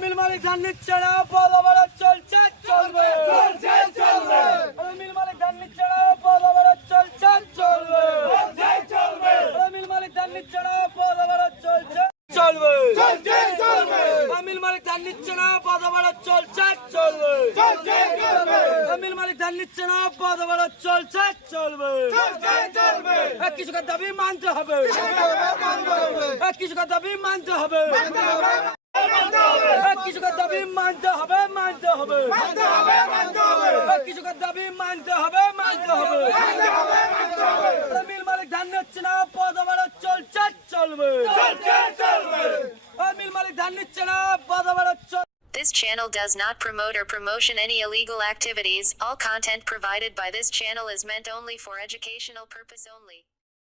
মিল মালিক ধান নিচ্ছে না পদ অবরোধ চলছে চলবে চলছে চলবে মিল মালিক ধান নিচ্ছে না পদ অবরোধ চলছে চলবে চলছে চলবে মিল মালিক ধান নিচ্ছে না পদ অবরোধ চলছে চলবে চলছে চলবে মিল মালিক ধান নিচ্ছে না পদ অবরোধ চলছে চলবে চলছে চলবে মিল মালিক ধান নিচ্ছে না পদ অবরোধ চলছে চলবে চলছে চলবে এক কৃষকের দাবি মানতে হবে কৃষকের দাবি মানতে হবে কৃষকের দাবি মানতে হবে মানতে হবে কৃষকের দাবি মানতে হবে মানতে হবে মিল মালিক ধান নিচ্ছে না পদ অবরোধ চলছে চলবে মিল মালিক ধান নিচ্ছে না পদ চলছে This channel does not promote or promotion any illegal activities. All content provided by this channel is meant only for educational purpose only.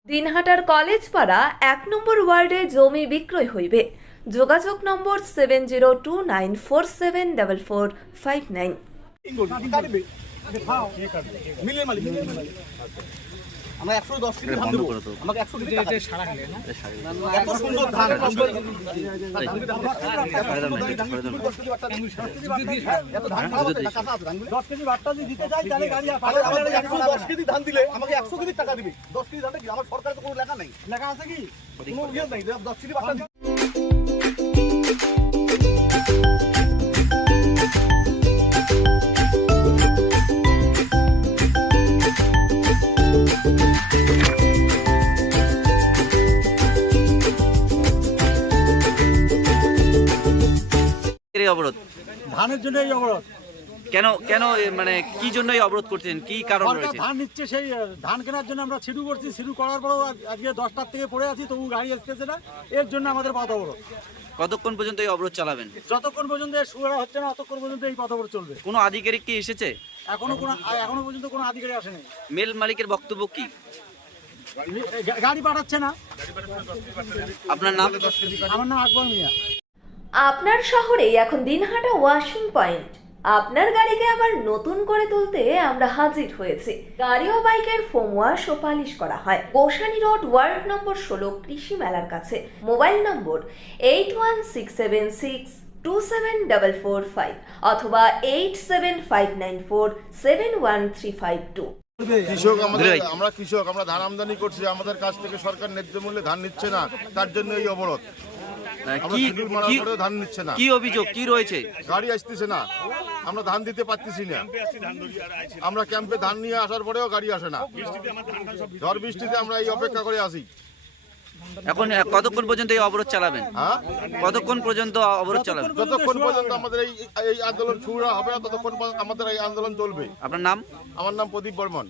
দিনহাটার কলেজ পাড়া এক নম্বর ওয়ার্ডে জমি বিক্রয় হইবে যোগাযোগ number seven zero two nine four seven double four five nine. আমরা একশো দশ কেজি ধান দেবো। আমাকে একশো কেজি এত সুন্দর ধান একশো দশ কেজি ধান দিলে আমাকে একশো কেজি টাকা দিবে। দশ কেজি ধানটা কি? আমার সরকার তো কোনো লেখা নেই। লেখা আছে কি কোনো ইয়ে নেই। দশ কেজি বাট্টা অবরোধ? ধানের জন্য এই অবরোধ। কেন কেন মানে কি জন্য এই অবরোধ করছেন? কি কারণ রয়েছে? ধান নিচ্ছে সেই ধান কেনার জন্য আমরা শুরু করছি শুরু করার পরও আজকে দশটার থেকে পড়ে আছি তবু গাড়ি আসতেছে না। এর জন্য আমাদের পথ অবরোধ। কতক্ষণ পর্যন্ত এই অবরোধ চালাবেন? যতক্ষণ পর্যন্ত সুরা হচ্ছে না ততক্ষণ পর্যন্ত এই পথ অবরোধ চলবে। কোনো আধিকারিক কি এসেছে? এখনও কোনো এখনও পর্যন্ত কোনো আধিকারিক আসেনি। মেল মালিকের বক্তব্য কি? গাড়ি পাঠাচ্ছে না। আপনার নাম? আমার নাম আকবর মিয়া। আপনার শহরেই এখন দিনহাটা ওয়াশিং পয়েন্ট। আপনার গাড়িকে আবার নতুন করে তুলতে আমরা হাজির হয়েছি। গাড়ি ও বাইকের ফোম ওয়াশ ও পালিশ করা হয়। গোসানি রোড ওয়ার্ড নম্বর ষোলো কৃষি মেলার কাছে। Mobile number eight one six seven six two seven double four five অথবা eight seven five nine four seven one three five two কৃষক আমাদের আমরা কৃষক আমরা ধান আমদানি করছি আমাদের কাছ থেকে সরকার ন্যায্য মূল্যে ধান নিচ্ছে না তার জন্য এই অবরোধ। কি শিডিউল মারার কি- পরেও ধান নিচ্ছে না। কি অভিযোগ? কি রয়েছে? গাড়ি আসতেছে না। আমরা ধান দিতে পারতেছি না। আমরা ক্যাম্পে ধান নিয়ে আসার পরেও গাড়ি আসে না। ঝড় বৃষ্টিতে আমরা এই অপেক্ষা করে আসি এখন কতক্ষণ পর্যন্ত এই অবরোধ চালাবেন? হ্যাঁ? কতক্ষণ পর্যন্ত অবরোধ চালাবেন? যতক্ষণ পর্যন্ত আমাদের এই এই আন্দোলন শুরু হবে না ততক্ষণ পর্যন্ত আমাদের এই আন্দোলন চলবে। আপনার নাম? আমার নাম Pradip Barman.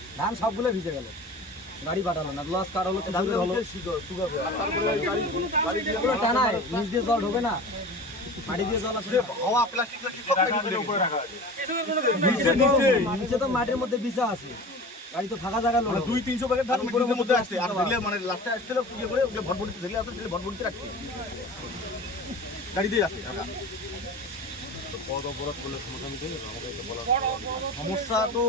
ধান সবগুলো ভিজে গেল। গাড়ি পাঠালো না লস কার হলো। টানায়, নিচ দিয়ে জল ঢোকে না। মাটি দিয়ে জল আসে হাওয়া প্লাস্টিক নিচে তো মাটির মধ্যে বিছা আছে। গাড়ি তো ফাঁকা জায়গা লোক দুই তিনশো প্যাকেট ধান মধ্যে আসছে আর দেখলে মানে লাস্টে আসছিল ইয়ে করে ওগুলো ভটভটিতে দেখলে আসছে সেগুলো ভটভটিতে রাখছে গাড়ি দিয়ে আসছে ঢাকা সমস্যা তো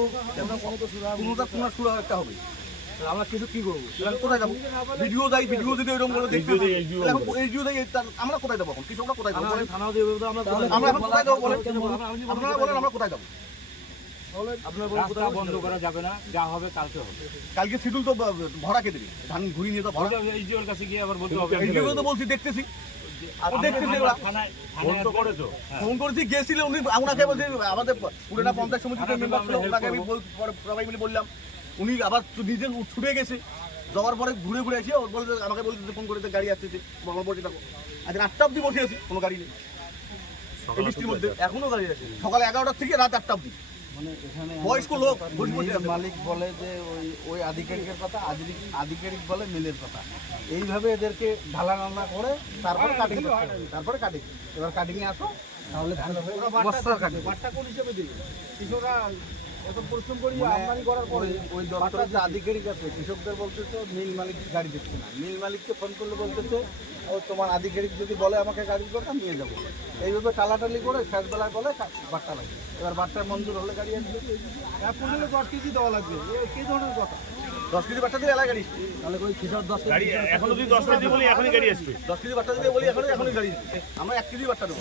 কোনোটা কোনো শুরু একটা হবে আমরা কিছু কি করব? কোথায় যাব? ভিডিও যাই ভিডিও যদি এরকম করে দেখতে এইচডিও যাই আমরা কোথায় যাব এখন? কৃষকরা কোথায় যাব? বলেন? আমরা কোথায় যাব? বলেন? আপনারা বলেন আমরা কোথায় যাব? বন্ধ করা যাবে না যা হবে কালকে হবে। কালকে শিডিউল তো ভরা কে দেবে। ধান ঘুরিয়ে নিয়ে তো ভরা। কাছে গিয়ে আবার বলতে এইচডিও তো বলছি দেখতেছি। ফোন করেছি? গেছিল উনি ওনাকে বলছে আমাদের পুরোটা পঞ্চায়েত সমিতিতে মেম্বার ছিল ওনাকে আমি সবাই মিলে বললাম উনি আবার নিজে ছুটে গেছে যাওয়ার পরে ঘুরে ঘুরে এসে বলতে আমাকে বলতে ফোন করে গাড়ি আসতেছে আমার বলছে দেখো আজ আটটা অব্দি বসে আছি কোনো গাড়ি নেই। বৃষ্টির মধ্যে এখনও গাড়ি আছে। সকাল এগারোটা থেকে রাত আটটা অব্দি বয়স্ক লোক বসে আছে। মালিক বলে যে ওই ওই আধিকারিকের কথা আধিকারিক আধিকারিক বলে মিলের কথা। এইভাবে এদেরকে ঢালা রান্না করে তারপর কাটিং তারপরে কাটিং। এবার কাটিংয়ে আসো তাহলে ধান হবে বস্তার কাটিং। কোন হিসেবে দিবে? এত পরিশ্রম করি আমদানি করার পরে ওই দপ্তরের যে আধিকারিক আছে কৃষকদের বলতেছে মিল মালিক গাড়ি দিচ্ছে না। মিল মালিককে ফোন করলে বলতেছে ও তোমার আধিকারিক যদি বলে আমাকে গাড়ির কথা নিয়ে যাব। এইভাবে টালাটালি করে শেষ বেলায় বলে বাট্টা লাগে। এবার বাট্টা মঞ্জুর হলে গাড়ি আসবে। পনেরো দশ কেজি দেওয়া লাগবে। এ কি ধরনের কথা? দশ কেজি বাচ্চা দিয়ে এলাকা গাড়ি তাহলে ওই কৃষক দশ গাড়ি এখন যদি দশ কেজি বলি এখনই গাড়ি আসবে। দশ কেজি বাচ্চা দিয়ে বলি এখন এখনই গাড়ি দিচ্ছে। আমরা এক কেজি বাচ্চা দেবো।